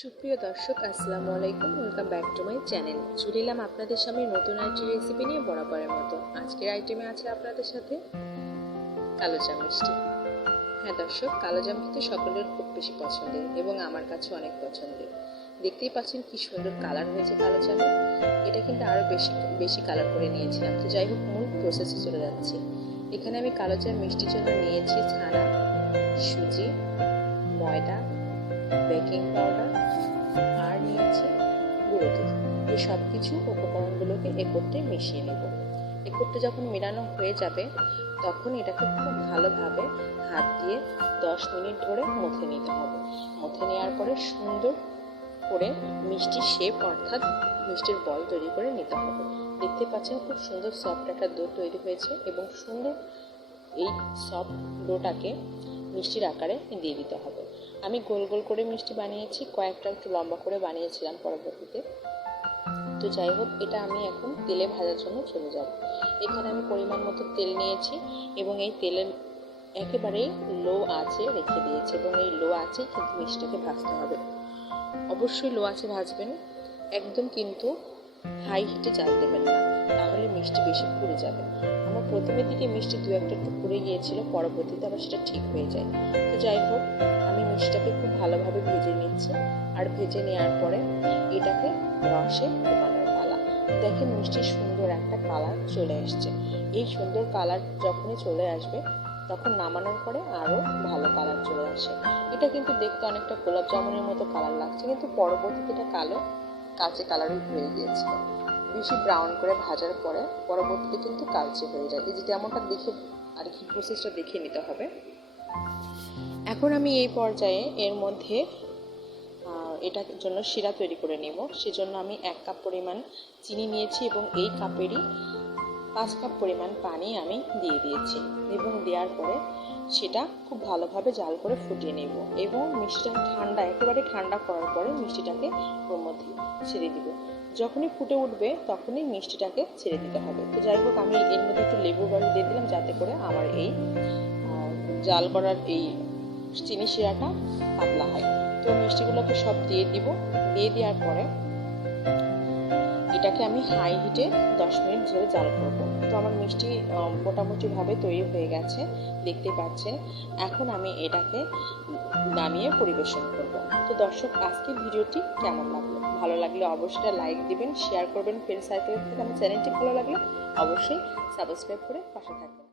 সুপ্রিয় দর্শক, আসসালামু আলাইকুম। Welcome back to my channel. চলে এলাম আপনাদের সামনে নতুন একটি রেসিপি নিয়ে বরাবরের মতো। আজকের আইটেমে আছে আপনাদের সাথে কালোজাম মিষ্টি। হ্যাঁ দর্শক, কালোজাম কিন্তু সকলের খুব বেশি পছন্দের এবং আমার কাছে অনেক পছন্দের। দেখতেই পাচ্ছেন কি সুন্দর কালার হয়েছে কালোজামে। এটা কিন্তু আরও বেশি কালার করে নিয়েছিলাম। তো যাই হোক, মূল প্রসেসে চলে যাচ্ছি। এখানে আমি কালোজাম মিষ্টির জন্য নিয়েছি ছানা, সুজি, ময়দা, বেকিং পাউডার আর নিয়েছি গুঁড়ো দুধ। এই সব কিছু উপকরণগুলোকে একত্রে মিশিয়ে নেব। একত্রে যখন মেলানো হয়ে যাবে তখন এটাকে খুব ভালোভাবে হাত দিয়ে 10 মিনিট ধরে মথে নিতে হবে। মথে নেওয়ার পরে সুন্দর করে মিষ্টির শেপ অর্থাৎ মিষ্টির বল তৈরি করে নিতে হবে। দেখতে পাচ্ছেন খুব সুন্দর সফট একটা ডো তৈরি হয়েছে এবং সুন্দর এই সফট ডোটাকে মিষ্টির আকারে দিয়ে দিতে হবে। আমি গোল গোল করে মিষ্টি বানিয়েছি, কয়েকটা একটু লম্বা করে বানিয়েছিলাম পরবর্তীতে। তো যাই হোক, এটা আমি এখন তেলে ভাজার জন্য চলে যাব। এখানে আমি পরিমাণ মতো তেল নিয়েছি এবং এই তেলের একেবারেই লো আঁচে রেখে দিয়েছি এবং এই লো আঁচে কিন্তু মিষ্টিটাকে ভাজতে হবে। অবশ্যই লো আঁচে ভাজবেন, একদম কিন্তু হাই হিটে জাল দেবেন না, তাহলে মিষ্টি বেশি পুড়ে যাবে। আমার প্রথমের দিকে মিষ্টি দু একটা একটু পুড়ে গিয়েছিল, পরবর্তীতে আবার সেটা ঠিক হয়ে যায়। তো যাই হোক, আমি মিষ্টিটাকে খুব ভালোভাবে ভেজে নিচ্ছি। আর ভেজে নেওয়ার পরে এটাকে রসে ঢোকানোর পালা। দেখেন মিষ্টির সুন্দর একটা কালার চলে আসছে। এই সুন্দর কালার যখনই চলে আসবে তখন নামানোর পরে আরও ভালো কালার চলে আসে। এটা কিন্তু দেখতে অনেকটা গোলাপ জামুনের মতো কালার লাগছে, কিন্তু পরবর্তীতে এটা কাঁচে কালারই হয়ে গিয়েছিল। বেশি ব্রাউন করে ভাজার পরে পরবর্তীতে কিন্তু কালচে হয়ে যায়। এই যে যেমনটা দেখে আর কি প্রসেসটা দেখে নিতে হবে। এখন আমি এই পর্যায়ে এর মধ্যে এটার জন্য শিরা তৈরি করে নেব। সেজন্য আমি 1 কাপ পরিমাণ চিনি নিয়েছি এবং এই কাপেরই 5 কাপ পরিমাণ পানি আমি দিয়ে দিয়েছি এবং দেওয়ার পরে সেটা খুব ভালোভাবে জাল করে ফুটিয়ে নেব এবং মিষ্টিটা একেবারে ঠান্ডা করার পরে মিষ্টিটাকে ওর মধ্যে ছেড়ে দিব। যখনই ফুটে উঠবে তখনই মিষ্টিটাকে ছেড়ে দিতে হবে। তো যাই হোক, আমি এর মধ্যে একটু লেবুর রস দিয়ে দিলাম যাতে করে আমার এই জাল করার এই চিনি শিরাটা পাতলা হয়। তো মিষ্টিগুলোকে সব দিয়ে দিব। দিয়ে দেওয়ার পরে এটাকে আমি হাই হিটে 10 মিনিট ধরে জাল করব। তো আমার মিষ্টি মোটামুটিভাবে তৈরি হয়ে গেছে, দেখতে পাচ্ছেন। এখন আমি এটাকে নামিয়ে পরিবেশন করব। তো দর্শক, আজকের ভিডিওটি কেমন লাগলো? ভালো লাগলে অবশ্যই লাইক দিবেন, শেয়ার করবেন ফ্রেন্ড সার্কেলের থেকে। আমার চ্যানেলটি ভালো লাগলে অবশ্যই সাবস্ক্রাইব করে পাশে থাকবেন।